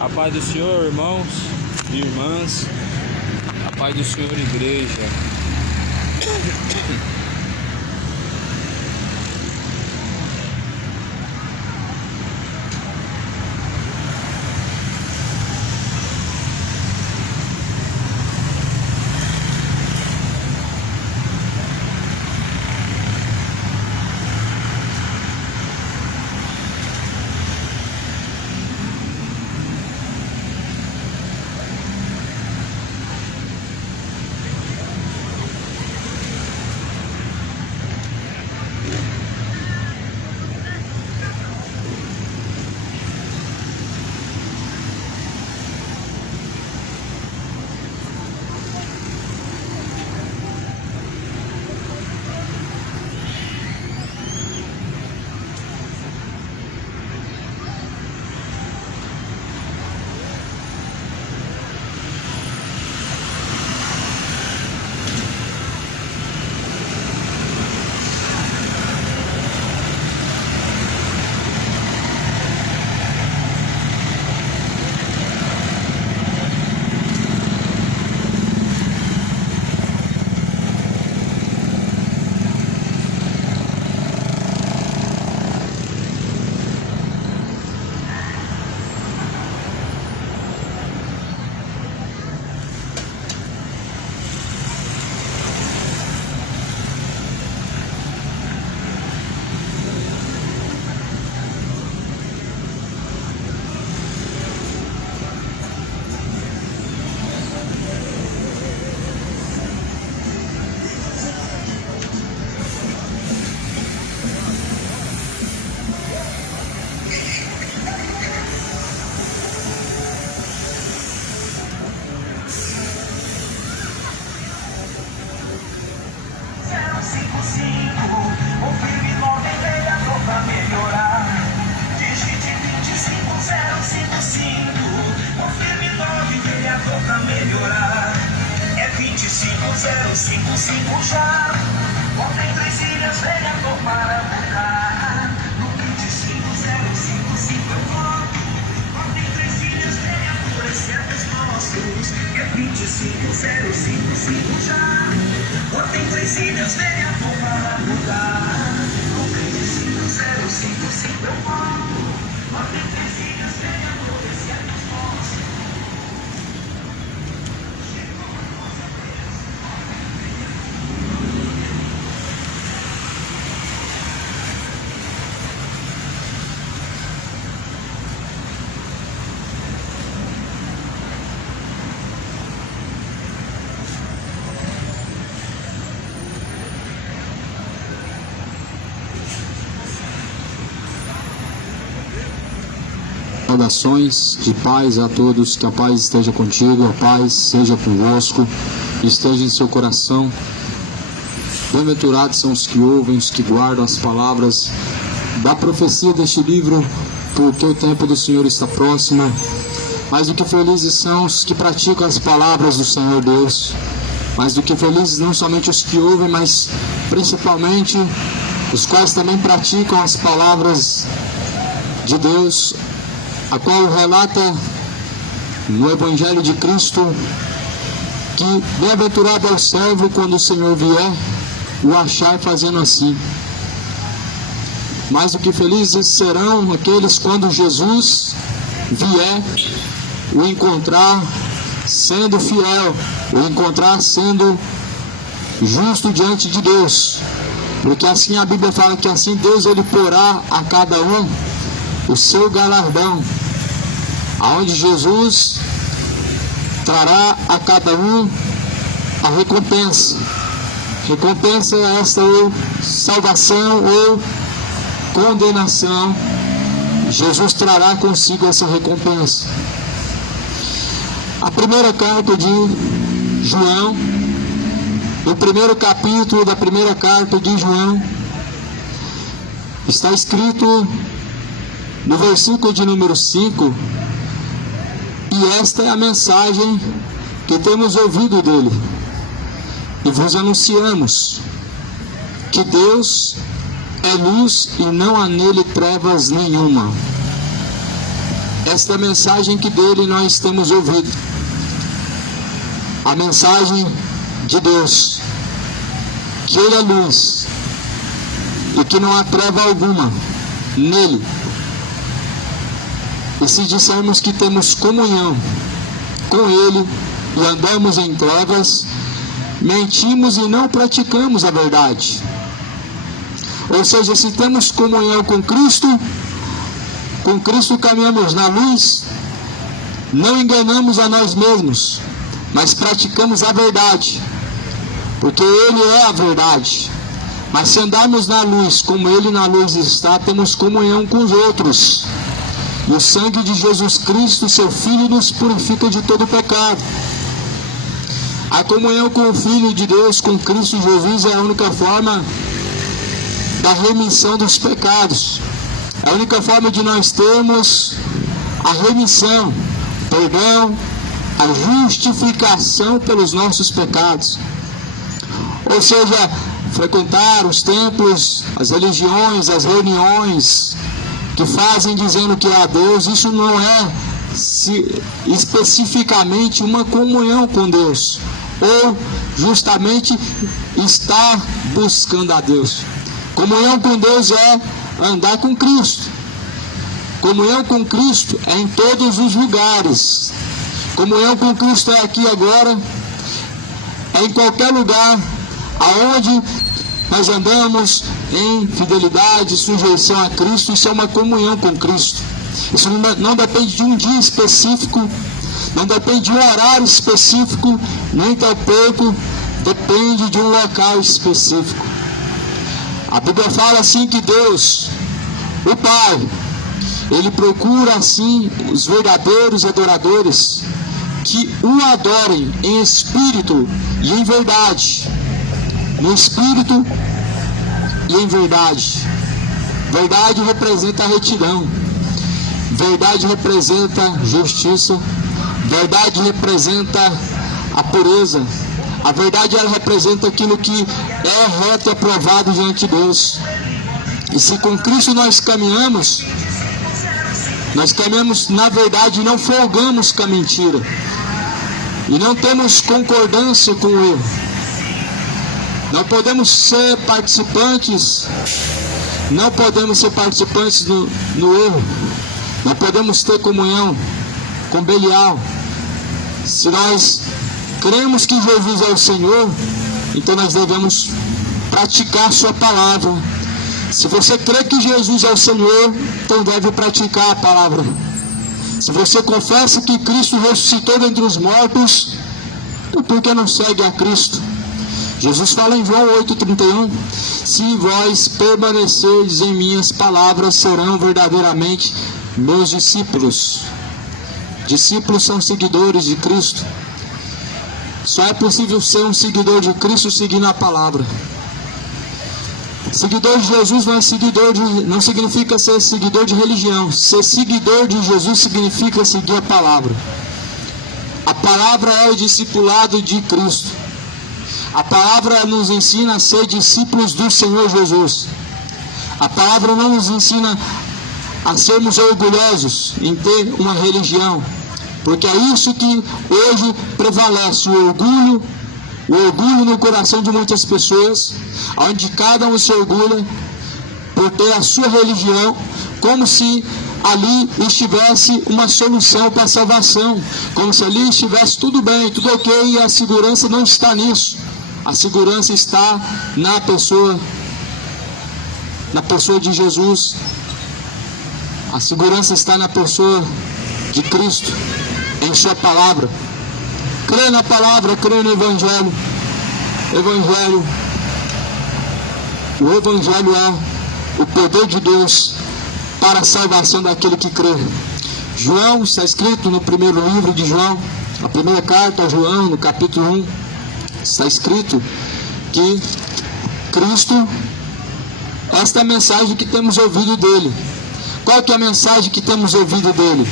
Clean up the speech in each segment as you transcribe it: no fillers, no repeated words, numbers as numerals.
A paz do Senhor, irmãos e irmãs. A paz do Senhor, igreja. Já, ontem 3 ilhas, venha tomar a lugar. No 25055 eu volto. Ontem 3 ilhas, venha por excetos nossos. É 25055 já. Ontem 3 ilhas, venha tomar a lugar. No 25055 eu volto. Ontem 3 ilhas, venha por excetos nossos. Saudações de paz a todos, que a paz esteja contigo, a paz seja convosco, esteja em seu coração. Bem-aventurados são os que ouvem, os que guardam as palavras da profecia deste livro, porque o tempo do Senhor está próximo. Mais do que felizes são os que praticam as palavras do Senhor Deus. Mais do que felizes não somente os que ouvem, mas principalmente os quais também praticam as palavras de Deus, a qual relata no Evangelho de Cristo que bem-aventurado é o servo quando o Senhor vier o achar fazendo assim. Mais do que felizes serão aqueles quando Jesus vier o encontrar sendo fiel, o encontrar sendo justo diante de Deus, porque assim a Bíblia fala que assim Deus ele porá a cada um o seu galardão, aonde Jesus trará a cada um a recompensa. Recompensa esta ou salvação ou condenação. Jesus trará consigo essa recompensa. A primeira carta de João, o primeiro capítulo da primeira carta de João, está escrito no versículo de número 5, e esta é a mensagem que temos ouvido dele, e vos anunciamos, que Deus é luz e não há nele trevas nenhuma. esta mensagem que dele nós temos ouvido. A mensagem de Deus, que Ele é luz e que não há treva alguma nele. E se dissermos que temos comunhão com Ele e andamos em trevas, mentimos e não praticamos a verdade. Ou seja, se temos comunhão com Cristo caminhamos na luz, não enganamos a nós mesmos, mas praticamos a verdade, porque Ele é a verdade. Mas se andarmos na luz, como Ele na luz está, temos comunhão com os outros. E o sangue de Jesus Cristo, seu Filho, nos purifica de todo pecado. A comunhão com o Filho de Deus, com Cristo Jesus, é a única forma da remissão dos pecados. É a única forma de nós termos a remissão, perdão, a justificação pelos nossos pecados. Ou seja, frequentar os templos, as religiões, as reuniões que fazem dizendo que é a Deus, isso não é especificamente uma comunhão com Deus, ou justamente estar buscando a Deus. Comunhão com Deus é andar com Cristo. Comunhão com Cristo é em todos os lugares. Comunhão com Cristo é aqui agora, é em qualquer lugar aonde nós andamos em fidelidade, sujeição a Cristo. Isso é uma comunhão com Cristo. Isso não depende de um dia específico, não depende de um horário específico, nem tampouco depende de um local específico. A Bíblia fala assim que Deus, o Pai, Ele procura assim os verdadeiros adoradores que o adorem em espírito e em verdade. No espírito e em verdade. Verdade representa a retidão. Verdade representa justiça. Verdade representa a pureza. A verdade, ela representa aquilo que é reto e aprovado diante de Deus. E se com Cristo nós caminhamos na verdade e não folgamos com a mentira. E não temos concordância com o erro. Não podemos ser participantes no erro. Não podemos ter comunhão com Belial. Se nós cremos que Jesus é o Senhor, então nós devemos praticar sua palavra. Se você crê que Jesus é o Senhor, então deve praticar a palavra. Se você confessa que Cristo ressuscitou dentre os mortos, então por que não segue a Cristo? Jesus fala em João 8,31: se vós permanecerdes em minhas palavras, serão verdadeiramente meus discípulos. Discípulos são seguidores de Cristo. Só é possível ser um seguidor de Cristo seguindo a palavra. Seguidor de Jesus não significa ser seguidor de religião. Ser seguidor de Jesus significa seguir a palavra. A palavra é o discipulado de Cristo. A palavra nos ensina a ser discípulos do Senhor Jesus. A palavra não nos ensina a sermos orgulhosos em ter uma religião. Porque é isso que hoje prevalece, o orgulho no coração de muitas pessoas, onde cada um se orgulha por ter a sua religião, como se ali estivesse uma solução para a salvação, como se ali estivesse tudo bem, tudo ok, e a segurança não está nisso. A segurança está na pessoa de Jesus. A segurança está na pessoa de Cristo, em sua palavra. Crê na palavra, crê no Evangelho. O Evangelho é o poder de Deus para a salvação daquele que crê. João, está escrito no primeiro livro de João, a primeira carta a João, no capítulo 1, está escrito que Cristo, esta é a mensagem que temos ouvido dele. Qual que é a mensagem que temos ouvido dele?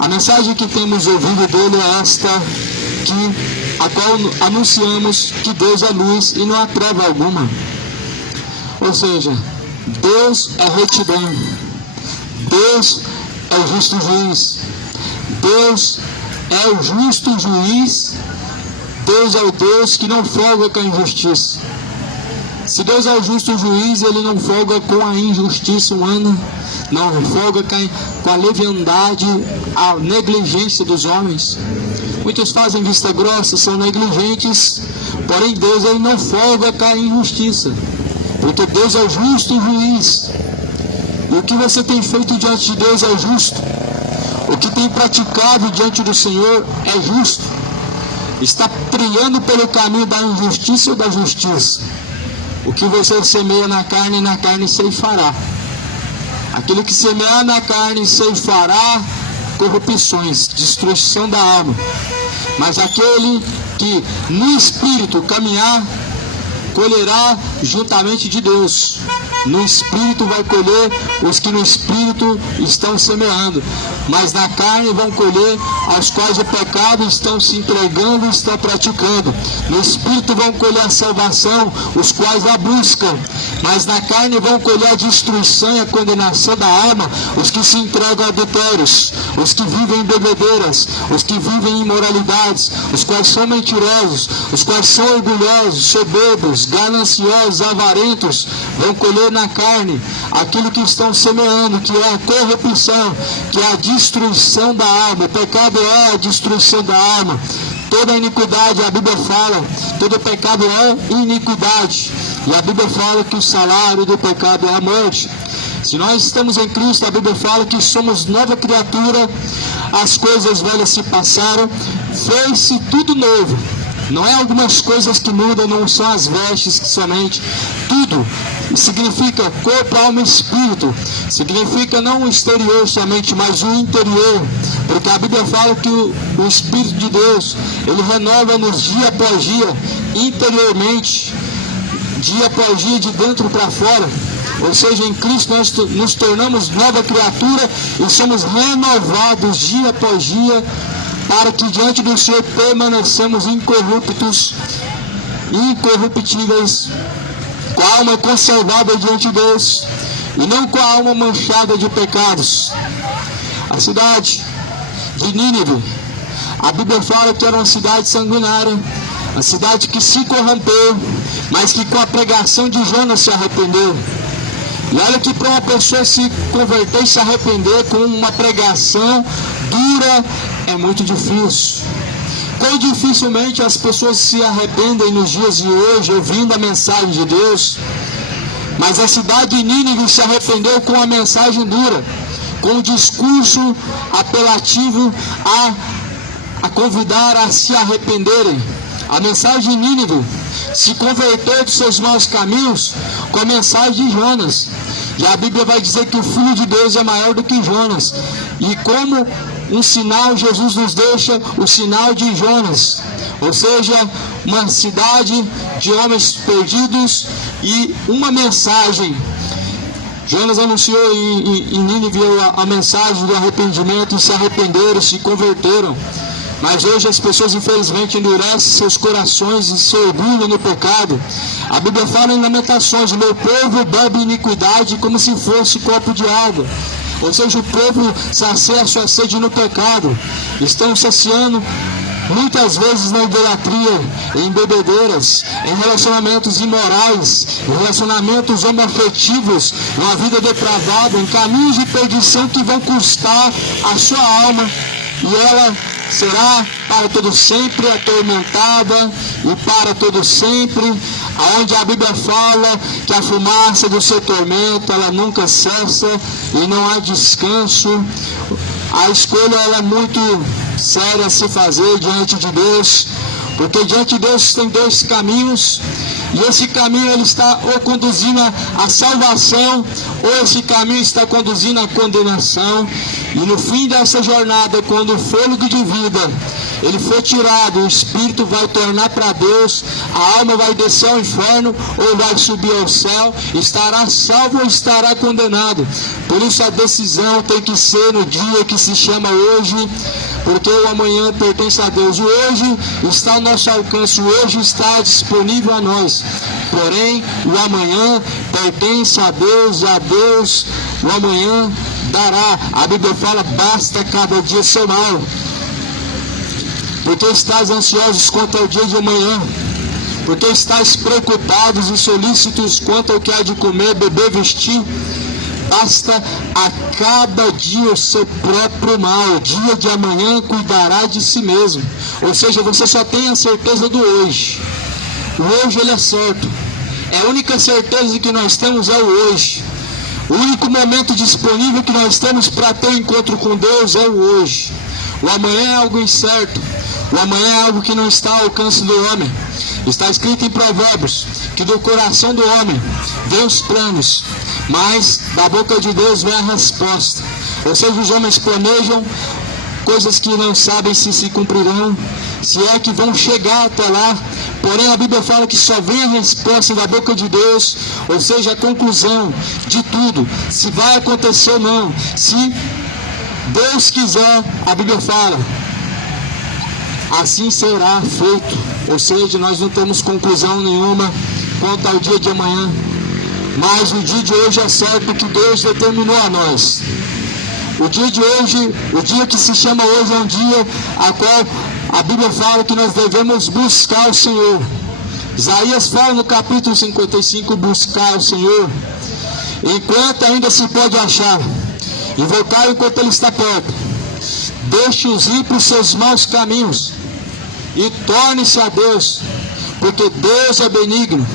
A mensagem que temos ouvido dele é esta, a qual anunciamos que Deus é luz e não há treva alguma. Ou seja, Deus é retidão. Deus é o justo juiz. Deus é o justo juiz. Deus é o Deus que não folga com a injustiça. Se Deus é o justo juiz, Ele não folga com a injustiça humana, não folga com a leviandade, a negligência dos homens. Muitos fazem vista grossa, são negligentes, porém Deus Ele não folga com a injustiça, porque Deus é o justo juiz. E o que você tem feito diante de Deus é justo. O que tem praticado diante do Senhor é justo. Está trilhando pelo caminho da injustiça ou da justiça? O que você semeia na carne ceifará. Aquele que semear na carne ceifará corrupções, destruição da alma. Mas aquele que no Espírito caminhar, colherá juntamente de Deus. No Espírito vai colher os que no Espírito estão semeando, mas na carne vão colher aos quais o pecado estão se entregando e estão praticando. No Espírito vão colher a salvação, os quais a buscam, mas na carne vão colher a destruição e a condenação da alma, os que se entregam a adultérios, os que vivem em bebedeiras, os que vivem em imoralidades, os quais são mentirosos, os quais são orgulhosos, soberbos, gananciosos, avarentos, vão colher na carne aquilo que estão semeando, que é a corrupção, que é a destruição da alma. O pecado é a destruição da alma. Toda iniquidade, a Bíblia fala, todo pecado é iniquidade. E a Bíblia fala que o salário do pecado é a morte. Se nós estamos em Cristo, a Bíblia fala que somos nova criatura, as coisas velhas se passaram, fez-se tudo novo. Não é algumas coisas que mudam, não são as vestes que somente, tudo. Significa corpo, alma e espírito. Significa não o exterior somente, mas o interior. Porque a Bíblia fala que o Espírito de Deus, Ele renova-nos dia após dia, interiormente, dia após dia, de dentro para fora. Ou seja, em Cristo nós nos tornamos nova criatura e somos renovados dia após dia, para que diante do Senhor permanecemos incorruptos, incorruptíveis, com a alma conservada diante de Deus, e não com a alma manchada de pecados. A cidade de Nínive, a Bíblia fala que era uma cidade sanguinária, a cidade que se corrompeu, mas que com a pregação de Jonas se arrependeu. E olha que para uma pessoa se converter e se arrepender com uma pregação dura, é muito difícil. Quão dificilmente as pessoas se arrependem nos dias de hoje, ouvindo a mensagem de Deus. Mas a cidade de Nínive se arrependeu com a mensagem dura, com o discurso apelativo a convidar a se arrependerem. A mensagem de Nínive se converteu dos seus maus caminhos com a mensagem de Jonas. E a Bíblia vai dizer que o Filho de Deus é maior do que Jonas. E como um sinal, Jesus nos deixa o sinal de Jonas. Ou seja, uma cidade de homens perdidos e uma mensagem. Jonas anunciou em Nínive a mensagem do arrependimento e se arrependeram, se converteram. Mas hoje as pessoas infelizmente endurecem seus corações e se orgulham no pecado. A Bíblia fala em Lamentações: o meu povo bebe iniquidade como se fosse copo de água. Ou seja, o povo sacia a sua sede no pecado. Estão saciando muitas vezes na idolatria, em bebedeiras, em relacionamentos imorais, em relacionamentos homoafetivos, uma vida depravada, em caminhos de perdição que vão custar a sua alma. E ela será para todo sempre atormentada e para todo sempre, aonde a Bíblia fala que a fumaça do seu tormento, ela nunca cessa e não há descanso. A escolha ela é muito séria a se fazer diante de Deus, porque diante de Deus tem dois caminhos, e esse caminho ele está ou conduzindo à salvação, ou esse caminho está conduzindo à condenação. E no fim dessa jornada, quando o fôlego de vida ele for tirado, o espírito vai tornar para Deus, a alma vai descer ao inferno ou vai subir ao céu, estará salvo ou estará condenado. Por isso a decisão tem que ser no dia que se chama hoje, porque o amanhã pertence a Deus. O hoje está ao nosso alcance, o hoje está disponível a nós. Porém, o amanhã pertence a Deus, o amanhã dará. A Bíblia fala, basta cada dia seu mal. Porque estáis ansiosos quanto ao dia de amanhã? Porque estáis preocupados e solícitos quanto ao que há de comer, beber, vestir? Basta a cada dia o seu próprio mal. O dia de amanhã cuidará de si mesmo. Ou seja, você só tem a certeza do hoje. O hoje ele é certo. A única certeza que nós temos é o hoje. O único momento disponível que nós temos para ter um encontro com Deus é o hoje. O amanhã é algo incerto. O amanhã é algo que não está ao alcance do homem. Está escrito em Provérbios que do coração do homem vem os planos, mas da boca de Deus vem a resposta. Ou seja, os homens planejam coisas que não sabem se cumprirão, se é que vão chegar até lá. Porém, a Bíblia fala que só vem a resposta da boca de Deus, ou seja, a conclusão de tudo, se vai acontecer ou não. Se Deus quiser, a Bíblia fala, assim será feito. Ou seja, nós não temos conclusão nenhuma quanto ao dia de amanhã, mas o dia de hoje é certo que Deus determinou a nós. O dia de hoje, o dia que se chama hoje, é um dia a qual a Bíblia fala que nós devemos buscar o Senhor. Isaías fala no capítulo 55, buscar o Senhor enquanto ainda se pode achar, invocar enquanto Ele está perto. Deixe-os ir para os seus maus caminhos e torne-se a Deus, porque Deus é benigno.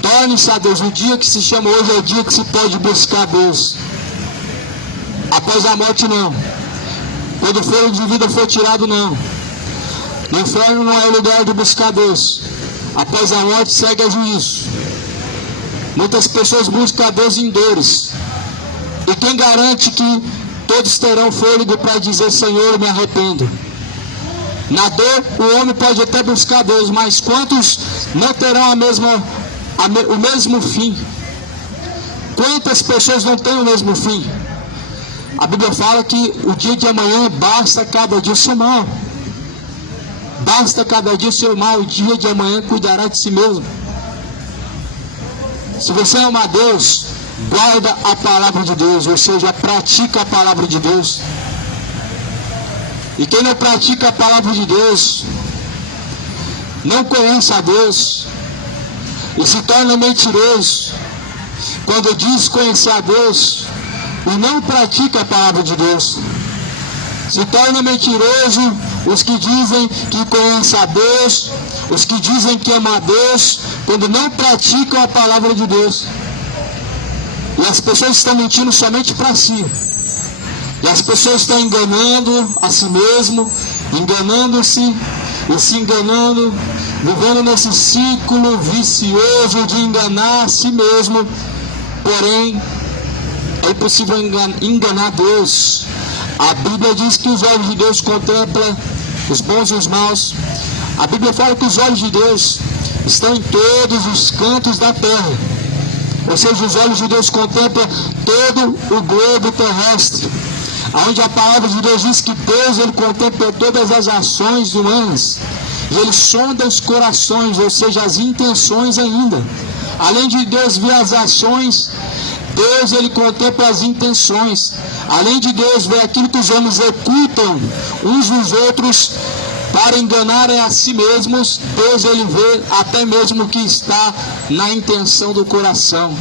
Torne-se a Deus. O dia que se chama hoje é o dia que se pode buscar Deus. Após a morte, não. Quando o fôlego de vida for tirado, não. No inferno não é o lugar de buscar Deus. Após a morte segue a juízo. Muitas pessoas buscam a Deus em dores. E quem garante que todos terão fôlego para dizer, Senhor, eu me arrependo? Na dor, o homem pode até buscar Deus, mas quantos não terão o mesmo fim? Quantas pessoas não têm o mesmo fim? A Bíblia fala que o dia de amanhã basta cada dia o seu mal. Basta cada dia o seu mal, o dia de amanhã cuidará de si mesmo. Se você ama a Deus, guarda a palavra de Deus, ou seja, pratica a palavra de Deus. E quem não pratica a palavra de Deus, não conhece a Deus e se torna mentiroso quando diz conhecer a Deus e não pratica a palavra de Deus. Se torna mentiroso os que dizem que conhecem a Deus, os que dizem que amam a Deus, quando não praticam a palavra de Deus. E as pessoas estão mentindo somente para si. E as pessoas estão enganando a si mesmo, enganando-se e se enganando, vivendo nesse ciclo vicioso de enganar a si mesmo. Porém, é impossível enganar Deus. A Bíblia diz que os olhos de Deus contemplam os bons e os maus. A Bíblia fala que os olhos de Deus estão em todos os cantos da terra. Ou seja, os olhos de Deus contemplam todo o globo terrestre. Onde a palavra de Deus diz que Deus ele contempla todas as ações humanas. E Ele sonda os corações, ou seja, as intenções ainda. Além de Deus ver as ações, Deus ele contempla as intenções. Além de Deus ver aquilo que os homens ocultam uns dos outros para enganarem a si mesmos, Deus ele vê até mesmo o que está na intenção do coração.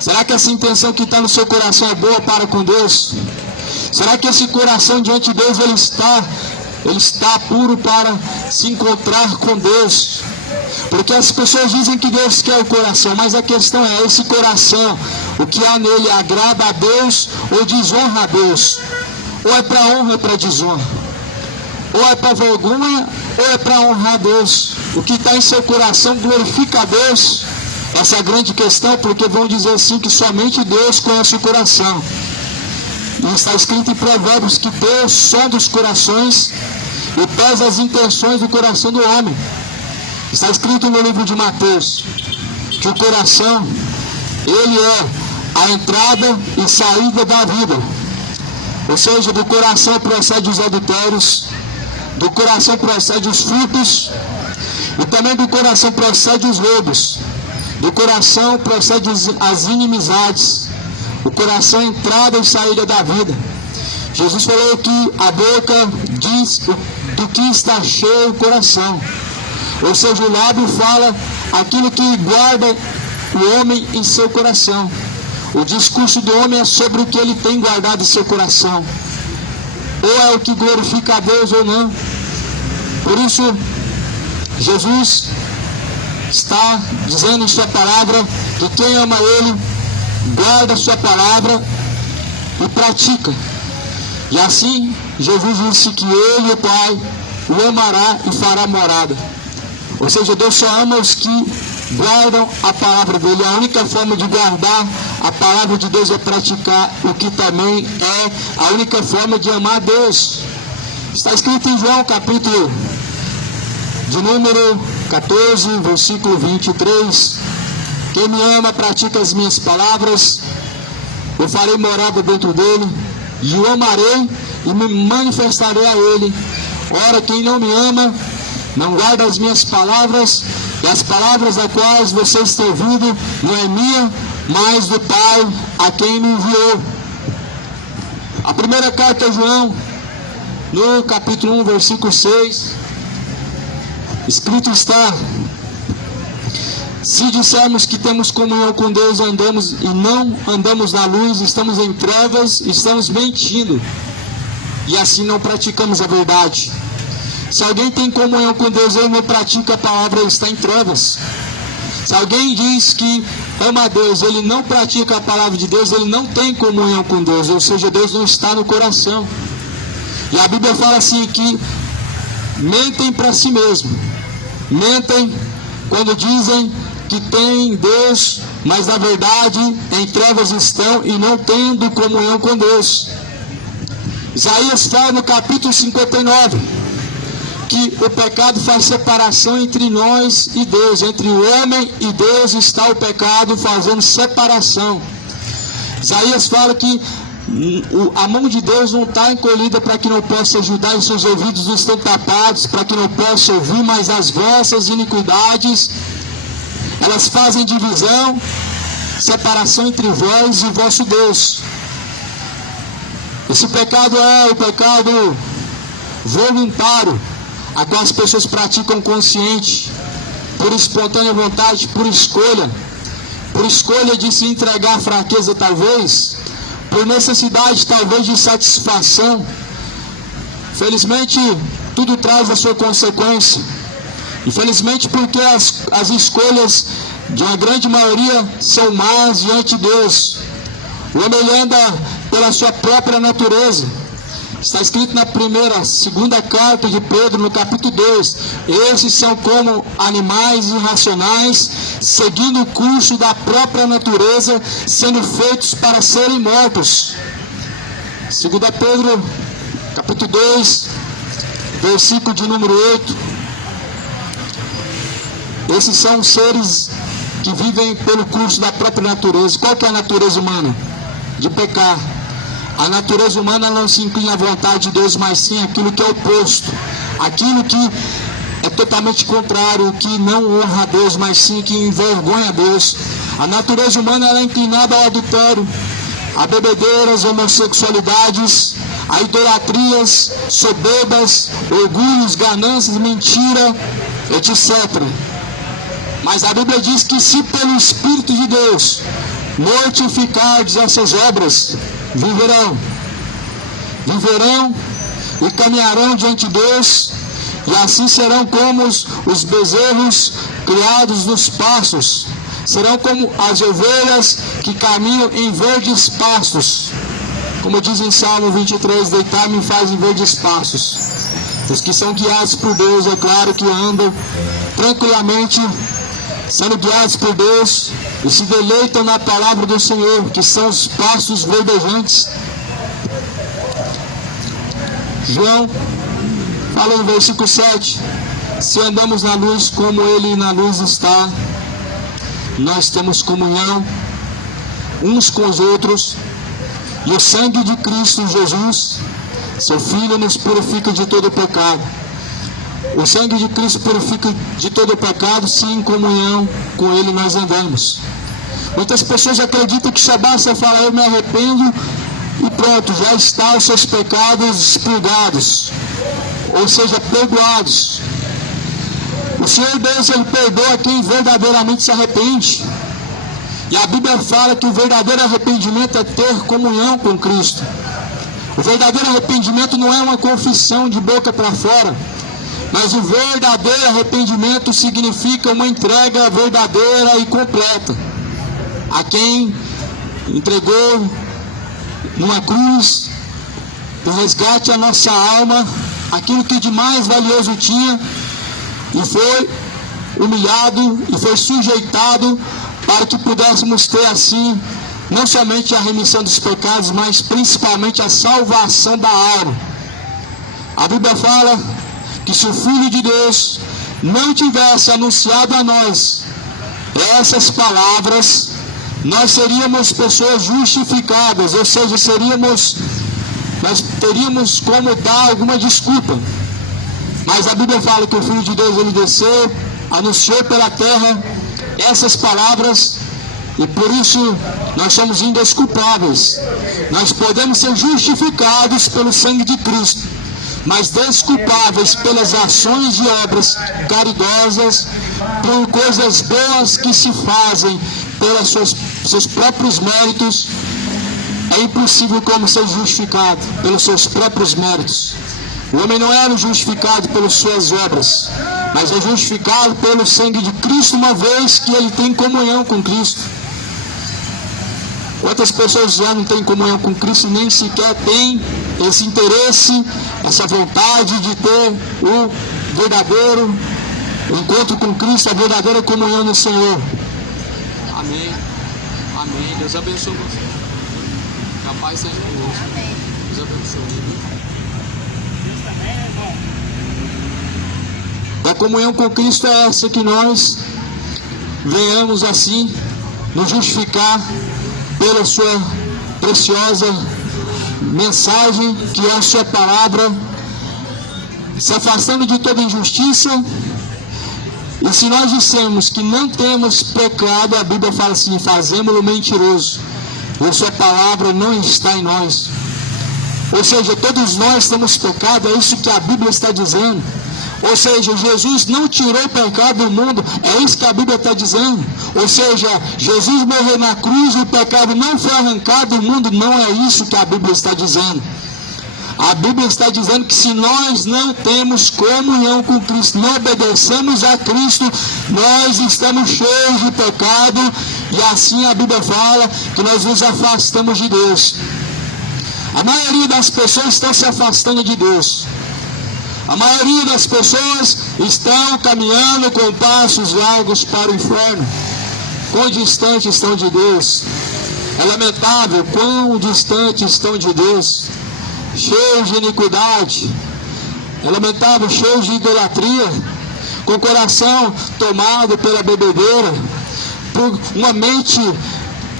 Será que essa intenção que está no seu coração é boa para com Deus? Será que esse coração diante de Deus ele está puro para se encontrar com Deus? Porque as pessoas dizem que Deus quer o coração, mas a questão é, esse coração, o que há nele agrada a Deus ou desonra a Deus? Ou é para honra ou para desonra? Ou é para vergonha ou é para honrar a Deus? O que está em seu coração glorifica a Deus? Essa é a grande questão, porque vão dizer assim que somente Deus conhece o coração. E está escrito em Provérbios que Deus sonda os corações e pesa as intenções do coração do homem. Está escrito no livro de Mateus que o coração, ele é a entrada e saída da vida. Ou seja, do coração procede os adultérios, do coração procede os frutos, e também do coração procede os roubos. Do coração procede as inimizades. O coração é a entrada e saída da vida. Jesus falou que a boca diz do que está cheio o coração. Ou seja, o lábio fala aquilo que guarda o homem em seu coração. O discurso do homem é sobre o que ele tem guardado em seu coração. Ou é o que glorifica a Deus ou não. Por isso, Jesus está dizendo em sua palavra que quem ama Ele, guarda a sua palavra e pratica. E assim, Jesus disse que Ele, o Pai, o amará e fará morada. Ou seja, Deus só ama os que guardam a palavra dele. A única forma de guardar a palavra de Deus é praticar, o que também é a única forma de amar a Deus. Está escrito em João, capítulo de número 14, versículo 23. Quem me ama, pratica as minhas palavras, eu farei morada dentro dele, e o amarei e me manifestarei a ele. Ora, quem não me ama, não guarda as minhas palavras, e as palavras das quais vocês têm ouvido não é minha, mas do Pai a quem me enviou. A primeira carta a João, no capítulo 1, versículo 6, escrito está: se dissermos que temos comunhão com Deus e não andamos na luz, estamos em trevas, estamos mentindo, e assim não praticamos a verdade. Se alguém tem comunhão com Deus e não pratica a palavra, ele está em trevas. Se alguém diz que ama a Deus, ele não pratica a palavra de Deus, ele não tem comunhão com Deus, ou seja, Deus não está no coração. E a Bíblia fala assim que mentem para si mesmo. Mentem quando dizem que têm Deus, mas na verdade em trevas estão e não tendo comunhão com Deus. Isaías fala no capítulo 59 que o pecado faz separação entre nós e Deus, entre o homem e Deus está o pecado fazendo separação. Isaías fala que a mão de Deus não está encolhida para que não possa ajudar, e seus ouvidos não estão tapados para que não possa ouvir, mas as vossas iniquidades, elas fazem divisão, separação entre vós e vosso Deus. Esse pecado é o pecado voluntário, a qual as pessoas praticam consciente, por espontânea vontade, por escolha de se entregar à fraqueza talvez, por necessidade talvez de satisfação. Felizmente tudo traz a sua consequência. Infelizmente, porque as escolhas de uma grande maioria são más diante de Deus. O homem anda pela sua própria natureza. Está escrito na segunda carta de Pedro, no capítulo 2. Esses são como animais irracionais, seguindo o curso da própria natureza, sendo feitos para serem mortos. 2 Pedro, capítulo 2, versículo de número 8. Esses são seres que vivem pelo curso da própria natureza. Qual que é a natureza humana? De pecar. A natureza humana não se inclina à vontade de Deus, mas sim aquilo que é oposto. Aquilo que é totalmente contrário, que não honra a Deus, mas sim que envergonha a Deus. A natureza humana é inclinada ao adultério, a bebedeiras, homossexualidades, a idolatrias, soberbas, orgulhos, ganâncias, mentira, etc. Mas a Bíblia diz que se pelo Espírito de Deus mortificardes essas obras, viverão e caminharão diante de Deus, e assim serão como os bezerros criados nos pastos, serão como as ovelhas que caminham em verdes pastos. Como diz em Salmo 23, deitar-me faz em verdes pastos. Os que são guiados por Deus, é claro que andam tranquilamente, sendo guiados por Deus, e se deleitam na palavra do Senhor, que são os pastos verdejantes. João fala no versículo 7: se andamos na luz como Ele na luz está, nós temos comunhão uns com os outros, e o sangue de Cristo Jesus, seu Filho, nos purifica de todo pecado. O sangue de Cristo purifica de todo pecado, se em comunhão com Ele nós andamos. Muitas pessoas acreditam que só basta falar eu me arrependo e pronto, já está os seus pecados expurgados, ou seja, perdoados. O Senhor Deus, Ele perdoa quem verdadeiramente se arrepende. E a Bíblia fala que o verdadeiro arrependimento é ter comunhão com Cristo. O verdadeiro arrependimento não é uma confissão de boca para fora, mas o verdadeiro arrependimento significa uma entrega verdadeira e completa a quem entregou numa cruz o resgate à nossa alma, aquilo que de mais valioso tinha, e foi humilhado e foi sujeitado para que pudéssemos ter assim não somente a remissão dos pecados, mas principalmente a salvação da alma. A Bíblia fala que se o Filho de Deus não tivesse anunciado a nós essas palavras, nós seríamos pessoas justificadas, ou seja, nós teríamos como dar alguma desculpa. Mas a Bíblia fala que o Filho de Deus, ele desceu, anunciou pela terra essas palavras, e por isso nós somos indesculpáveis. Nós podemos ser justificados pelo sangue de Cristo, mas desculpáveis pelas ações e obras caridosas, por coisas boas que se fazem pelos seus próprios méritos. É impossível como ser justificado pelos seus próprios méritos. O homem não era justificado pelas suas obras, mas é justificado pelo sangue de Cristo, uma vez que ele tem comunhão com Cristo. Quantas pessoas já não têm comunhão com Cristo, nem sequer têm esse interesse, essa vontade de ter o verdadeiro encontro com Cristo, a verdadeira comunhão no Senhor. Amém. Amém. Deus abençoe você. Que a paz seja conosco. Deus abençoe. A comunhão com Cristo é essa, que nós venhamos assim nos justificar pela sua preciosa mensagem, que é a sua palavra, se afastando de toda injustiça. E se nós dissermos que não temos pecado, a Bíblia fala assim: fazemos-lo mentiroso, e a sua palavra não está em nós. Ou seja, todos nós temos pecado, é isso que a Bíblia está dizendo. Ou seja, Jesus não tirou o pecado do mundo, é isso que a Bíblia está dizendo. Ou seja, Jesus morreu na cruz e o pecado não foi arrancado do mundo, não é isso que a Bíblia está dizendo. A Bíblia está dizendo que se nós não temos comunhão com Cristo, não obedecemos a Cristo, nós estamos cheios de pecado, e assim a Bíblia fala que nós nos afastamos de Deus. A maioria das pessoas estão se afastando de Deus. A maioria das pessoas estão caminhando com passos largos para o inferno. Quão distantes estão de Deus. É lamentável quão distantes estão de Deus. Cheios de iniquidade. É lamentável, cheios de idolatria. Com o coração tomado pela bebedeira. Por uma mente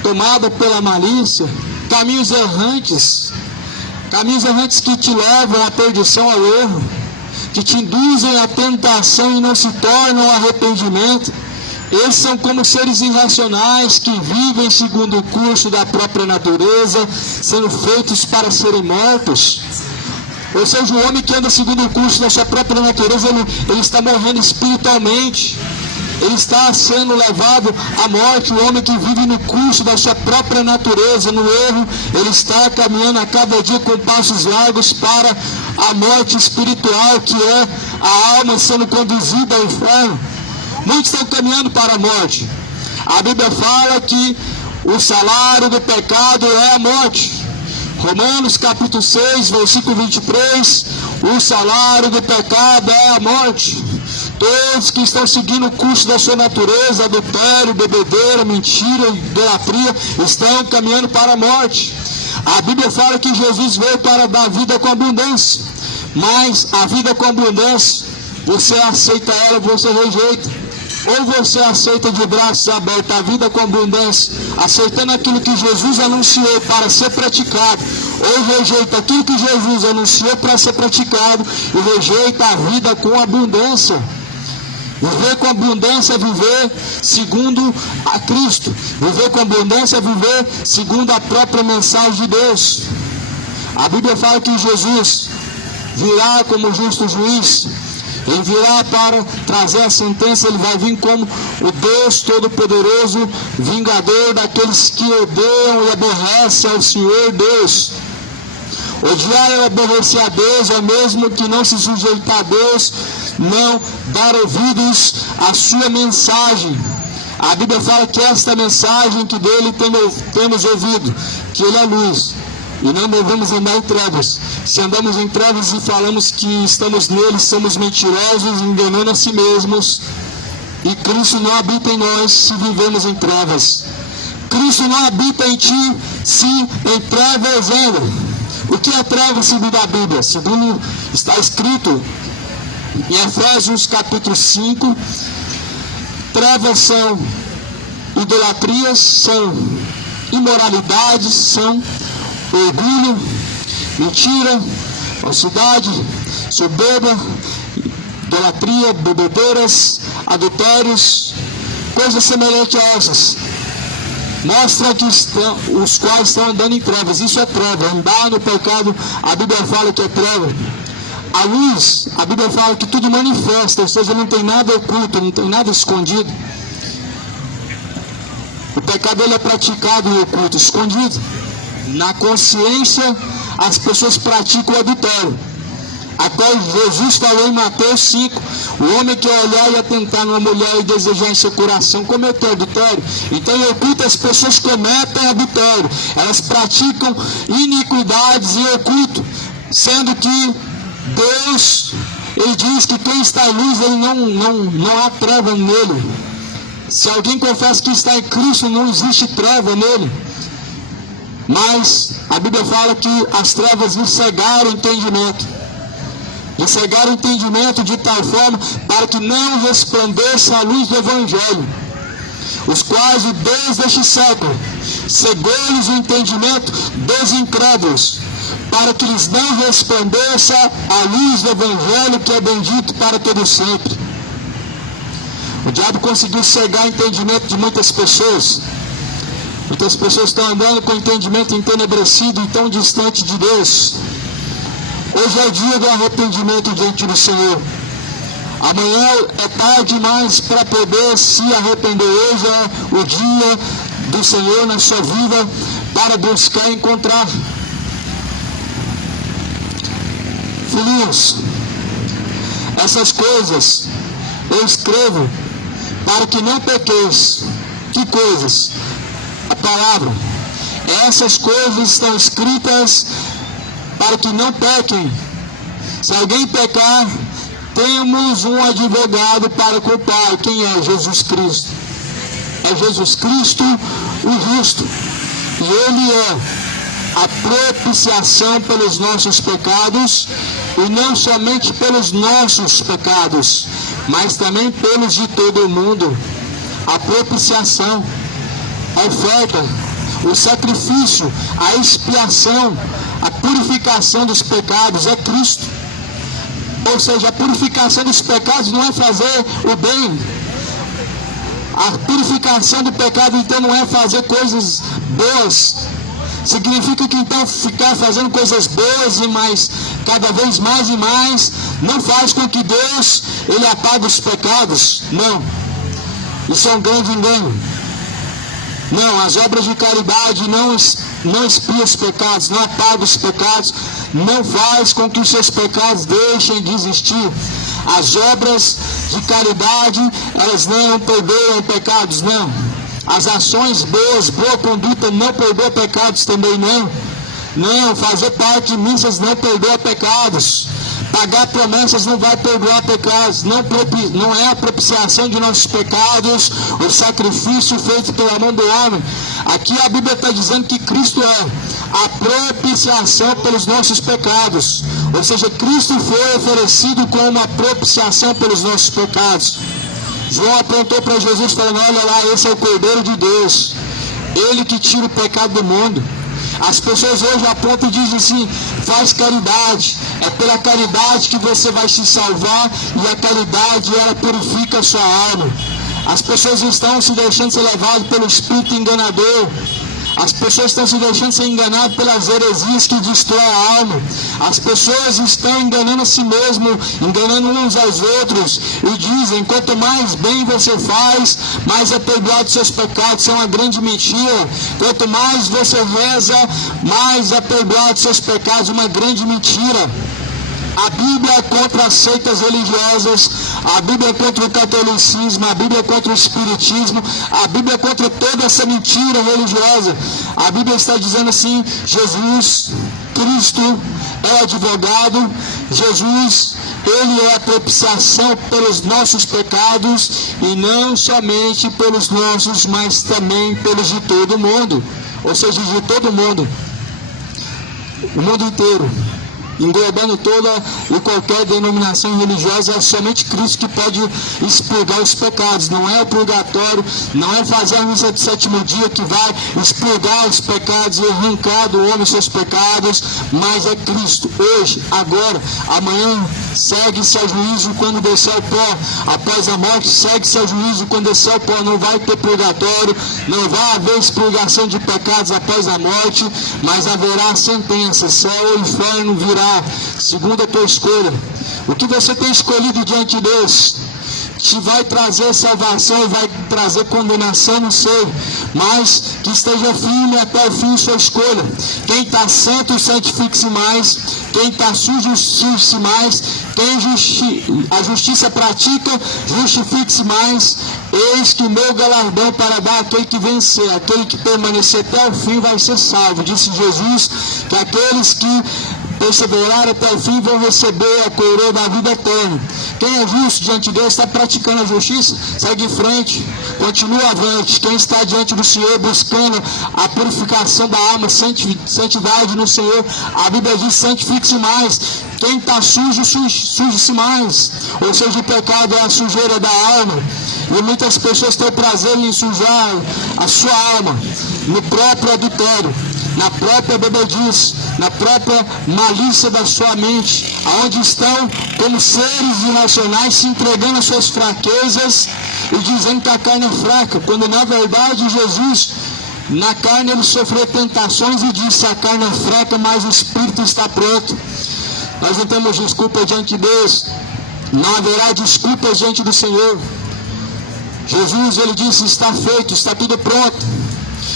tomada pela malícia. Caminhos errantes. Caminhos errantes que te levam à perdição, ao erro, que te induzem à tentação e não se tornam arrependimento. Eles são como seres irracionais que vivem segundo o curso da própria natureza, sendo feitos para serem mortos. Ou seja, o homem que anda segundo o curso da sua própria natureza, ele está morrendo espiritualmente. Ele está sendo levado à morte. O homem que vive no curso da sua própria natureza, no erro, ele está caminhando a cada dia com passos largos para a morte espiritual, que é a alma sendo conduzida ao inferno. Muitos estão caminhando para a morte. A Bíblia fala que o salário do pecado é a morte. Romanos capítulo 6, versículo 23, o salário do pecado é a morte. Todos que estão seguindo o curso da sua natureza, adultério, bebedeira, mentira, idolatria, estão caminhando para a morte. A Bíblia fala que Jesus veio para dar vida com abundância, mas a vida com abundância, você aceita ela ou você rejeita. Ou você aceita de braços abertos a vida com abundância, aceitando aquilo que Jesus anunciou para ser praticado, ou rejeita aquilo que Jesus anunciou para ser praticado e rejeita a vida com abundância. Viver com abundância é viver segundo a Cristo. Viver com abundância é viver segundo a própria mensagem de Deus. A Bíblia fala que Jesus virá como justo juiz. Ele virá para trazer a sentença. Ele vai vir como o Deus Todo-Poderoso, vingador daqueles que odeiam e aborrecem ao Senhor Deus. Odiar e aborrecer a Deus é o mesmo que não se sujeitar a Deus, não dar ouvidos à sua mensagem. A Bíblia fala que esta mensagem que dele temos ouvido, que ele é luz, e não devemos andar em trevas. Se andamos em trevas e falamos que estamos nele, somos mentirosos, enganando a si mesmos, e Cristo não habita em nós se vivemos em trevas. Cristo não habita em ti se em trevas anda. O que é treva segundo a Bíblia? Segundo está escrito em Efésios capítulo 5, trevas são idolatrias, são imoralidades, são orgulho, mentira, falsidade, soberba, idolatria, bebedeiras, adultérios, coisas semelhantes a essas. Mostra que os quais estão andando em trevas. Isso é treva. Andar no pecado, a Bíblia fala que é treva. A luz, a Bíblia fala que tudo manifesta, ou seja, não tem nada oculto, não tem nada escondido. O pecado ele é praticado em oculto, escondido. Na consciência, as pessoas praticam o adultério. Até Jesus falou em Mateus 5, o homem que olhar e atentar numa mulher e desejar em seu coração cometeu adultério. Então em oculto as pessoas cometem adultério, elas praticam iniquidades em oculto, sendo que Deus, ele diz que quem está em luz, ele não há treva nele. Se alguém confessa que está em Cristo, não existe treva nele. Mas a Bíblia fala que as trevas lhe cegaram o entendimento. E cegar o entendimento de tal forma para que não resplandeça a luz do Evangelho, os quais o Deus deste século cegou-lhes o entendimento dos incrédulos, para que lhes não resplandeça a luz do Evangelho, que é bendito para todo sempre. O diabo conseguiu cegar o entendimento de muitas pessoas. Muitas pessoas estão andando com o entendimento entenebrecido e tão distante de Deus. Hoje é o dia do arrependimento diante do Senhor. Amanhã é tarde demais para poder se arrepender. Hoje é o dia do Senhor na sua vida para buscar e encontrar. Filhinhos, essas coisas eu escrevo para que não pequeis. Que coisas? A palavra. Essas coisas estão escritas para que não pequem. Se alguém pecar, temos um advogado para com o Pai. Quem é? Jesus Cristo. É Jesus Cristo o justo. E Ele é a propiciação pelos nossos pecados, e não somente pelos nossos pecados, mas também pelos de todo o mundo. A propiciação, a oferta, o sacrifício, a expiação, a purificação dos pecados é Cristo. Ou seja, a purificação dos pecados não é fazer o bem. A purificação do pecado então não é fazer coisas boas. Significa que então ficar fazendo coisas boas e mais, cada vez mais e mais, não faz com que Deus ele apague os pecados. Não. Isso é um grande engano. Não, as obras de caridade não expiam os pecados, não apagam os pecados, não faz com que os seus pecados deixem de existir. As obras de caridade, elas não perdoam pecados, não. As ações boas, boa conduta não perdoa pecados também, não. Não, fazer parte de missas não perdoa pecados. Pagar promessas não vai perdoar pecados. Não é a propiciação de nossos pecados, o sacrifício feito pela mão do homem. Aqui a Bíblia está dizendo que Cristo é a propiciação pelos nossos pecados. Ou seja, Cristo foi oferecido como uma propiciação pelos nossos pecados. João apontou para Jesus falando, olha lá, esse é o Cordeiro de Deus. Ele que tira o pecado do mundo. As pessoas hoje apontam e dizem assim: faz caridade, é pela caridade que você vai se salvar, e a caridade, ela purifica a sua alma. As pessoas estão se deixando ser levadas pelo espírito enganador. As pessoas estão se deixando ser enganadas pelas heresias que destroem a alma. As pessoas estão enganando a si mesmo, enganando uns aos outros, e dizem: quanto mais bem você faz, mais é perdoado seus pecados. Isso é uma grande mentira. Quanto mais você reza, mais é perdoado seus pecados. Uma grande mentira. A Bíblia é contra as seitas religiosas, a Bíblia é contra o catolicismo, a Bíblia é contra o espiritismo, a Bíblia é contra toda essa mentira religiosa. A Bíblia está dizendo assim: Jesus Cristo é o advogado, Jesus, Ele é a propiciação pelos nossos pecados, e não somente pelos nossos, mas também pelos de todo mundo, ou seja, de todo mundo, o mundo inteiro. Englobando toda e qualquer denominação religiosa, é somente Cristo que pode expurgar os pecados. Não é o purgatório, não é fazer a missa de sétimo dia que vai expurgar os pecados e arrancar do homem seus pecados, mas é Cristo. Hoje, agora, amanhã, segue-se ao juízo quando descer o pó. Após a morte, segue-se ao juízo quando descer o pó. Não vai ter purgatório, não vai haver expurgação de pecados após a morte, mas haverá sentença. Céu ou inferno virá, segundo a tua escolha. O que você tem escolhido diante de Deus te vai trazer salvação e vai trazer condenação, não sei, mas que esteja firme até o fim sua escolha. Quem está santo, santifique-se mais. Quem está sujo, suje-se mais. Quem a justiça pratica, justifique-se mais. Eis que o meu galardão para dar àquele que vencer, aquele que permanecer até o fim vai ser salvo. Disse Jesus que aqueles que perseverar até o fim vão receber a coroa da vida eterna. Quem é justo diante de Deus, está praticando a justiça, segue em frente, continua avante. Quem está diante do Senhor buscando a purificação da alma, santidade no Senhor, a Bíblia diz: santifique-se mais. Quem está sujo, suje-se mais. Ou seja, o pecado é a sujeira da alma, e muitas pessoas têm prazer em sujar a sua alma no próprio adultério, na própria bebedice, na própria malícia da sua mente, aonde estão como seres irracionais se entregando às suas fraquezas e dizendo que a carne é fraca, quando na verdade Jesus, na carne, ele sofreu tentações e disse: a carne é fraca, mas o espírito está pronto. Nós não temos desculpa diante de Deus, não haverá desculpas diante do Senhor. Jesus, ele disse: está feito, está tudo pronto,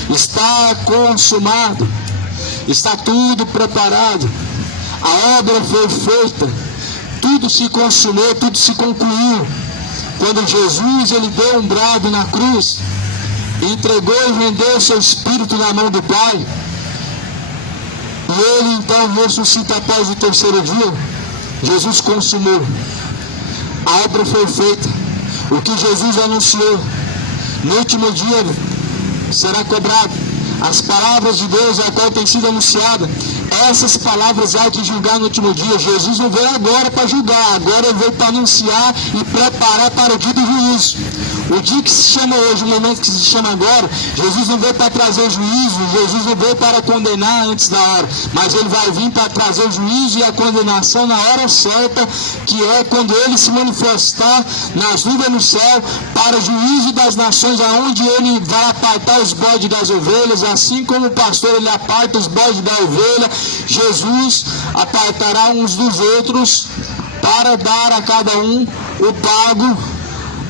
está consumado, está tudo preparado, a obra foi feita, tudo se consumou, tudo se concluiu. Quando Jesus, ele deu um brado na cruz, entregou e rendeu o seu espírito na mão do Pai, e ele então ressuscita após o terceiro dia. Jesus consumou, a obra foi feita. O que Jesus anunciou no último dia será cobrado. As palavras de Deus, a qual tem sido anunciada, essas palavras há de julgar no último dia. Jesus não veio agora para julgar, agora ele veio para anunciar e preparar para o dia do juízo. O dia que se chama hoje, o momento que se chama agora, Jesus não veio para trazer o juízo, Jesus não veio para condenar antes da hora, mas ele vai vir para trazer o juízo e a condenação na hora certa, que é quando ele se manifestar nas nuvens no céu para o juízo das nações, aonde ele vai apartar os bodes das ovelhas, assim como o pastor ele aparta os bodes da ovelha. Jesus apartará uns dos outros para dar a cada um o pago,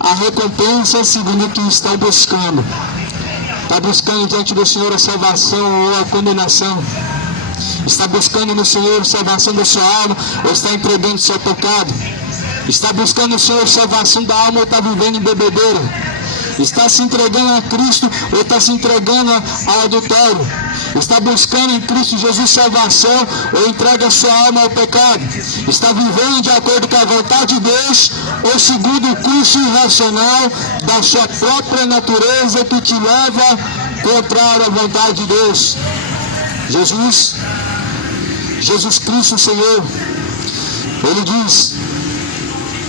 a recompensa segundo o que estão buscando. Está buscando diante do Senhor a salvação ou a condenação? Está buscando no Senhor a salvação da sua alma ou está entregando o seu pecado? Está buscando no Senhor a salvação da alma ou está vivendo em bebedeira? Está se entregando a Cristo ou está se entregando ao adultério? Está buscando em Cristo Jesus salvação ou entrega a sua alma ao pecado? Está vivendo de acordo com a vontade de Deus ou segundo o curso irracional da sua própria natureza que te leva contrário à vontade de Deus? Jesus Cristo, Senhor, ele diz: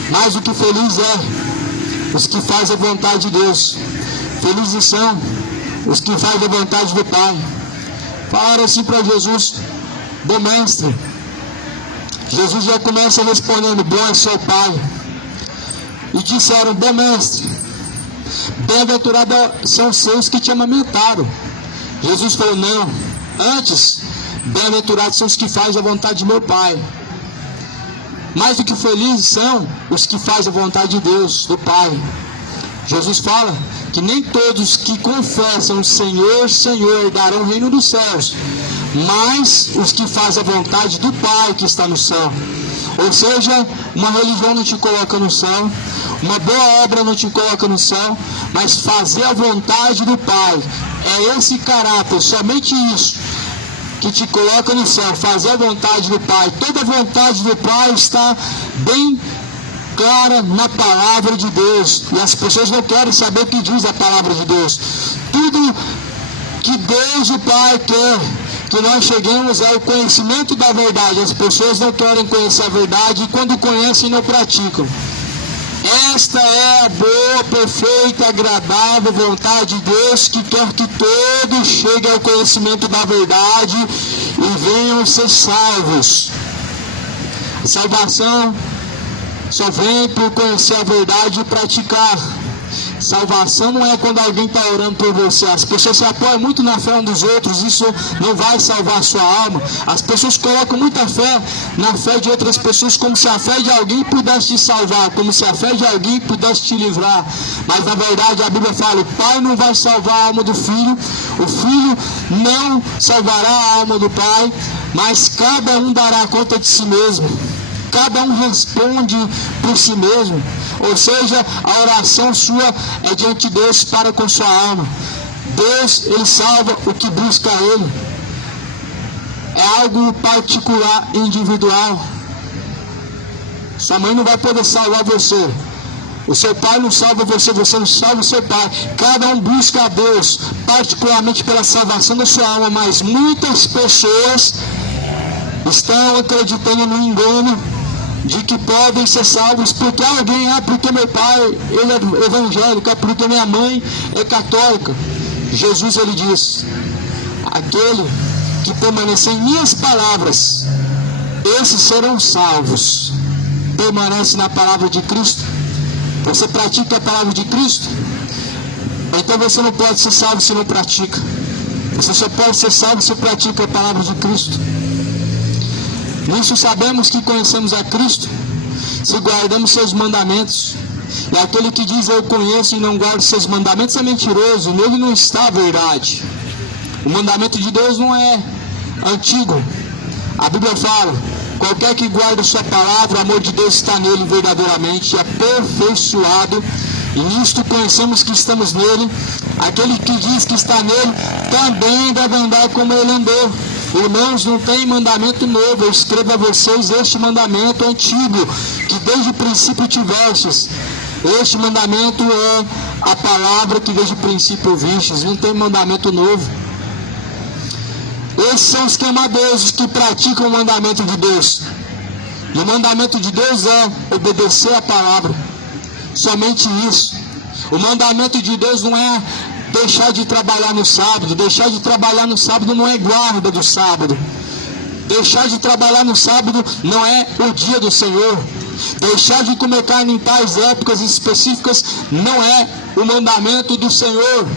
mais do que feliz é os que fazem a vontade de Deus. Felizes são os que fazem a vontade do Pai. falaram assim para Jesus: bom mestre. Jesus já começa respondendo: bom é seu pai. E disseram: bom mestre, bem-aventurados são os seus que te amamentaram. Jesus falou: não, antes, bem-aventurados são os que fazem a vontade de meu pai. Mais do que felizes são os que fazem a vontade de Deus, do Pai. Jesus fala que nem todos que confessam Senhor, Senhor herdarão o reino dos céus, mas os que fazem a vontade do Pai que está no céu. Ou seja, uma religião não te coloca no céu, uma boa obra não te coloca no céu, mas fazer a vontade do Pai, é esse caráter, somente isso, que te coloca no céu, fazer a vontade do Pai. Toda a vontade do Pai está bem clara na palavra de Deus, e as pessoas não querem saber o que diz a palavra de Deus. Tudo que Deus, o Pai, quer que nós cheguemos ao conhecimento da verdade. As pessoas não querem conhecer a verdade, e quando conhecem, não praticam. Esta é a boa, perfeita, agradável vontade de Deus, que quer que todos cheguem ao conhecimento da verdade e venham ser salvos. A salvação só vem por conhecer a verdade e praticar. Salvação não é quando alguém está orando por você. As pessoas se apoiam muito na fé uns dos outros, isso não vai salvar a sua alma. As pessoas colocam muita fé na fé de outras pessoas, como se a fé de alguém pudesse te salvar, como se a fé de alguém pudesse te livrar. Mas na verdade a Bíblia fala: o Pai não vai salvar a alma do Filho, o Filho não salvará a alma do Pai, mas cada um dará conta de si mesmo. Cada um responde por si mesmo. Ou seja, a oração sua é diante de Deus para com sua alma. Deus, Ele salva o que busca Ele. É algo particular, individual. Sua mãe não vai poder salvar você. O seu pai não salva você, você não salva o seu pai. Cada um busca a Deus, particularmente pela salvação da sua alma. Mas muitas pessoas estão acreditando no engano de que podem ser salvos porque alguém, porque meu pai ele é evangélico, porque minha mãe é católica. Jesus, ele diz: aquele que permanecer em minhas palavras, esses serão salvos. Permanece na palavra de Cristo? Você pratica a palavra de Cristo? Então você não pode ser salvo se não pratica. Você só pode ser salvo se pratica a palavra de Cristo. Nisso sabemos que conhecemos a Cristo, se guardamos seus mandamentos. E aquele que diz eu conheço e não guarda seus mandamentos é mentiroso, nele não está a verdade. O mandamento de Deus não é antigo. A Bíblia fala: qualquer que guarda sua palavra, o amor de Deus está nele verdadeiramente, aperfeiçoado. E nisto conhecemos que estamos nele. Aquele que diz que está nele também deve andar como ele andou. Irmãos, não tem mandamento novo, eu escrevo a vocês este mandamento antigo, que desde o princípio tivestes. Este mandamento é a palavra que desde o princípio ouvistes, não tem mandamento novo. Esses são os que amam a Deus, os que praticam o mandamento de Deus. E o mandamento de Deus é obedecer a palavra. Somente isso. O mandamento de Deus não é deixar de trabalhar no sábado. Deixar de trabalhar no sábado não é guarda do sábado. Deixar de trabalhar no sábado não é o dia do Senhor. Deixar de comer carne em tais épocas específicas não é o mandamento do Senhor.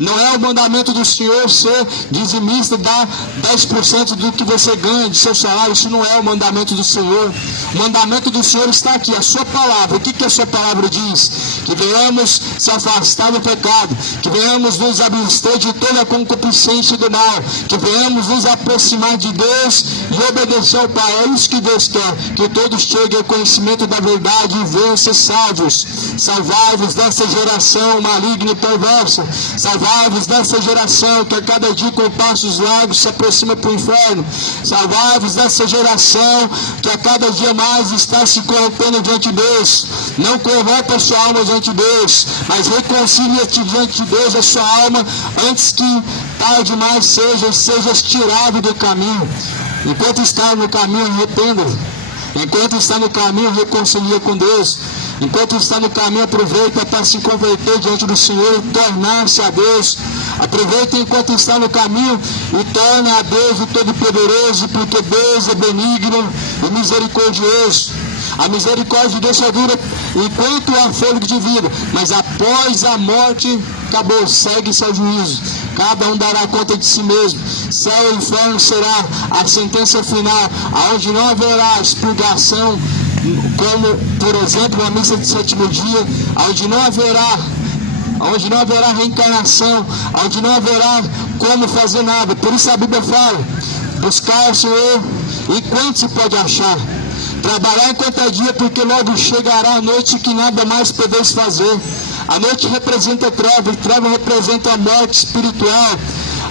Não é o mandamento do Senhor ser dizimista, dar 10% do que você ganha de seu salário. Isso não é o mandamento do Senhor. O mandamento do Senhor está aqui, a sua palavra. O que a sua palavra diz? Que venhamos se afastar do pecado, que venhamos nos abster de toda a concupiscência do mal, que venhamos nos aproximar de Deus e obedecer ao Pai. É isso que Deus quer, que todos cheguem ao conhecimento da verdade e venham ser salvos. Salvai-vos dessa geração maligna e perversa. Salvai-vos dessa geração que a cada dia com passos largos se aproxima para o inferno. Salvai-vos dessa geração que a cada dia mais está se corrompendo diante de Deus. Não corrompa a sua alma diante de Deus, mas reconcilia-te diante de Deus a sua alma antes que tarde demais sejas tirado do caminho. Enquanto está no caminho, arrependa. Enquanto está no caminho, reconcilia com Deus. Enquanto está no caminho, aproveita para se converter diante do Senhor e tornar-se a Deus. Aproveita enquanto está no caminho e torna a Deus o Todo-Poderoso, porque Deus é benigno e misericordioso. A misericórdia de Deus só dura enquanto há fôlego de vida, mas após a morte, acabou, segue seu juízo. Cada um dará conta de si mesmo. Céu e inferno será a sentença final, aonde não haverá expurgação, como, por exemplo, na missa de sétimo dia, onde não haverá reencarnação, onde não haverá como fazer nada. Por isso a Bíblia fala: buscar o Senhor enquanto se pode achar. Trabalhar enquanto é dia, porque logo chegará a noite que nada mais podeis fazer. A noite representa a treva, e treva representa a morte espiritual,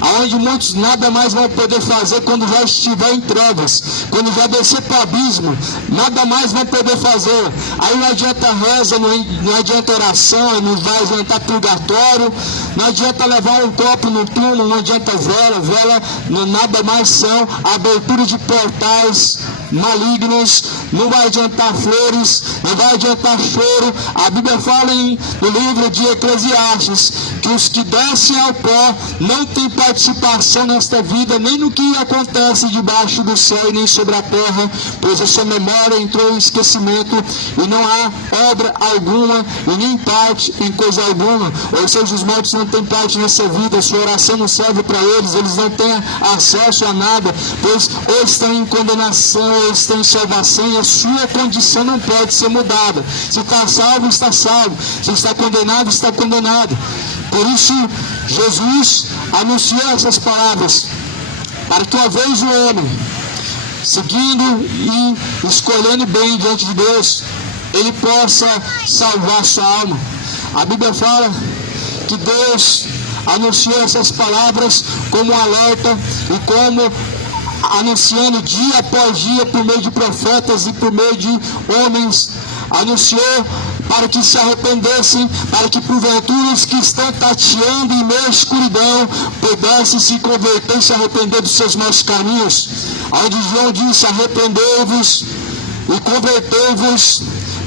aonde muitos nada mais vão poder fazer quando já estiver em trevas, quando já descer para o abismo, nada mais vão poder fazer. Aí não adianta reza, não adianta oração, não vai adiantar purgatório, não adianta levar um copo no túmulo, não adianta vela, nada mais são abertura de portais malignos, não vai adiantar flores, não vai adiantar choro. A Bíblia fala no livro de Eclesiastes que os que descem ao pó não têm participação nesta vida, nem no que acontece debaixo do céu e nem sobre a terra, pois a sua memória entrou em esquecimento e não há obra alguma e nem parte em coisa alguma. Ou seja, os mortos não têm parte nessa vida, a sua oração não serve para eles, eles não têm acesso a nada, pois ou estão em condenação ou estão em salvação, e a sua condição não pode ser mudada. Se está salvo, está salvo. Se está condenado, está condenado. Por isso, Jesus anunciou essas palavras, para que uma vez o homem, seguindo e escolhendo bem diante de Deus, ele possa salvar sua alma. A Bíblia fala que Deus anunciou essas palavras como um alerta e como anunciando dia após dia por meio de profetas e por meio de homens. Anunciou para que se arrependessem, para que porventura os que estão tateando em meio à escuridão pudessem se converter e se arrepender dos seus maus caminhos. Onde João disse: arrependei-vos e convertei-vos,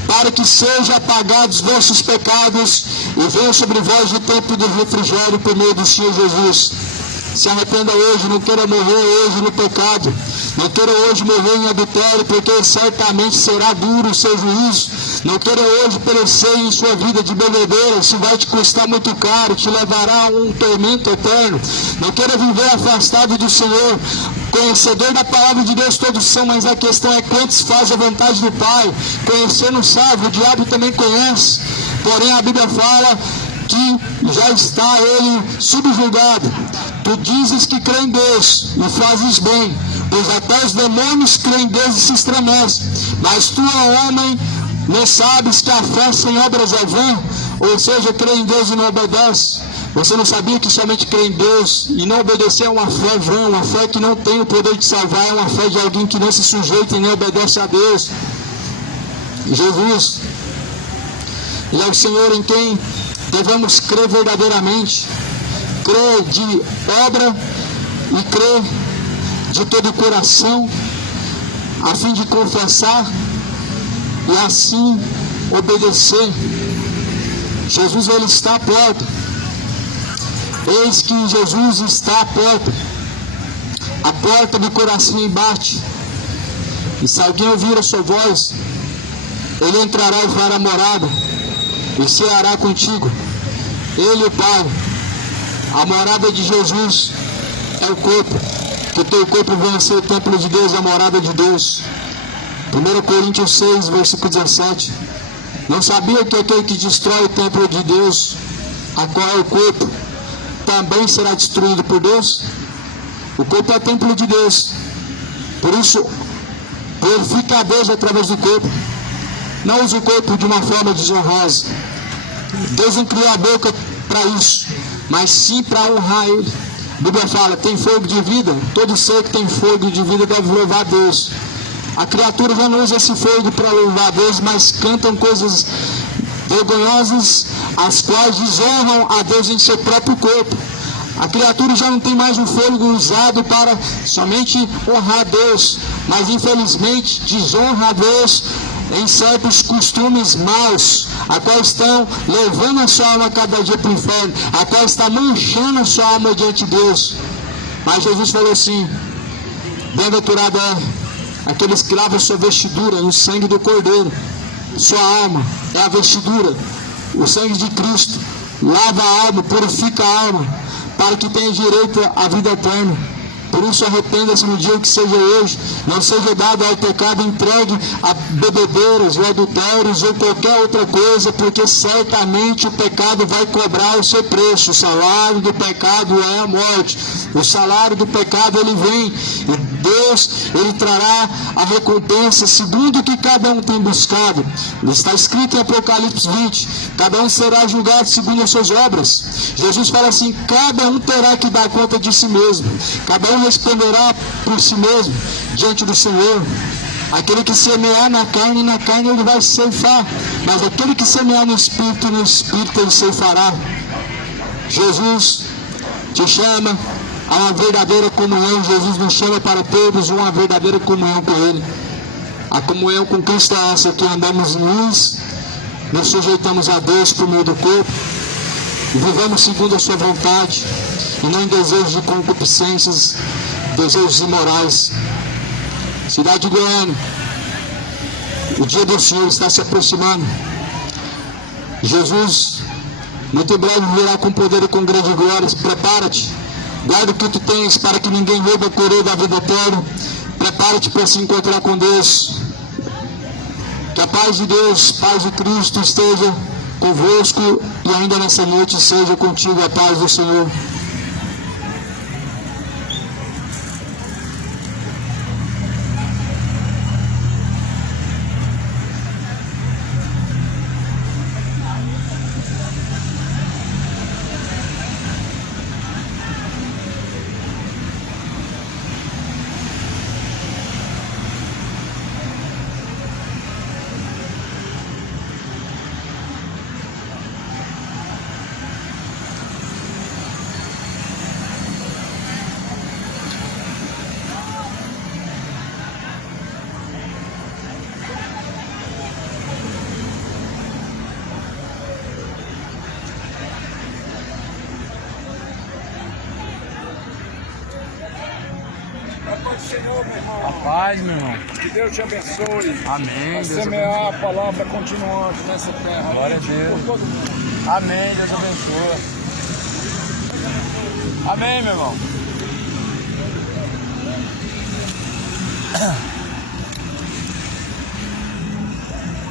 para que sejam apagados vossos pecados e venha sobre vós o tempo do refrigério por meio do Senhor Jesus. Se arrependa hoje, não queira morrer hoje no pecado, não queira hoje morrer em adultério, porque certamente será duro o seu juízo. Não queira hoje perecer em sua vida de bebedeira, isso vai te custar muito caro, te levará a um tormento eterno. Não queira viver afastado do Senhor. Conhecedor da palavra de Deus todos são, mas a questão é quantos fazem a vontade do Pai. Conhecer não sabe, o diabo também conhece, porém a Bíblia fala que já está ele subjugado. Tu dizes que crê em Deus e fazes bem, pois até os demônios creem em Deus e se estremecem. Mas tu, homem, não sabes que a fé sem obras é vã? Ou seja, crê em Deus e não obedece. Você não sabia que somente crer em Deus e não obedecer é uma fé vã, uma fé que não tem o poder de salvar, é uma fé de alguém que não se sujeita e nem obedece a Deus. Jesus, Ele é o Senhor em quem devemos crer verdadeiramente, crer de obra e crer de todo o coração, a fim de confessar e assim obedecer. Jesus, Ele está à porta. Eis que Jesus está à porta do coração e bate. E se alguém ouvir a sua voz, Ele entrará e fará morada e ceará contigo. Ele, o Pai. A morada de Jesus é o corpo, que o teu corpo venha ser o templo de Deus, a morada de Deus. 1 Coríntios 6, versículo 17. Não sabia que aquele que destrói o templo de Deus, a qual é o corpo, também será destruído por Deus? O corpo é o templo de Deus. Por isso, glorifica a Deus através do corpo. Não use o corpo de uma forma desonrosa. Deus não criou a boca para isso, mas sim para honrar Ele. A Bíblia fala: tem fogo de vida. Todo ser que tem fogo de vida deve louvar a Deus. A criatura já não usa esse fogo para louvar a Deus, mas cantam coisas vergonhosas, as quais desonram a Deus em seu próprio corpo. A criatura já não tem mais um fôlego usado para somente honrar a Deus, mas infelizmente desonra a Deus em certos costumes maus, a qual estão levando a sua alma cada dia para o inferno, a qual está manchando a sua alma diante de Deus. Mas Jesus falou assim: bem-aventurado é aqueles que lavam sua vestidura no sangue do Cordeiro. Sua alma é a vestidura, o sangue de Cristo lava a alma, purifica a alma, para que tenha direito à vida eterna. Por isso arrependa-se no dia que seja hoje, não seja dado ao pecado entregue a bebedeiras ou adultérios ou qualquer outra coisa, porque certamente o pecado vai cobrar o seu preço. O salário do pecado é a morte. O salário do pecado ele vem, e Deus ele trará a recompensa segundo o que cada um tem buscado. Está escrito em Apocalipse 20, cada um será julgado segundo as suas obras. Jesus fala assim: cada um terá que dar conta de si mesmo, cada um responderá por si mesmo diante do Senhor. Aquele que semear na carne ele vai ceifar, mas aquele que semear no Espírito ele ceifará. Jesus te chama a uma verdadeira comunhão. Jesus nos chama para todos uma verdadeira comunhão com Ele. A comunhão com Cristo é essa, que andamos em luz, nos sujeitamos a Deus por meio do corpo, e vivamos segundo a sua vontade, e não em desejos de concupiscências, desejos imorais. Cidade de Goiânia, o dia do Senhor está se aproximando. Jesus muito em breve virá com poder e com grande glória. Prepara-te, guarda o que tu tens, para que ninguém rouba a coroa da vida eterna. Prepara-te para se encontrar com Deus. Que a paz de Deus, paz de Cristo esteja convosco, e ainda nessa noite seja contigo a paz do Senhor. Senhor, meu irmão. A paz, meu irmão. Que Deus te abençoe. Amém. A Deus semear abençoe. a palavra continuante nessa terra. Glória a Deus. Por todo mundo. Amém. Deus abençoe. Amém, meu irmão.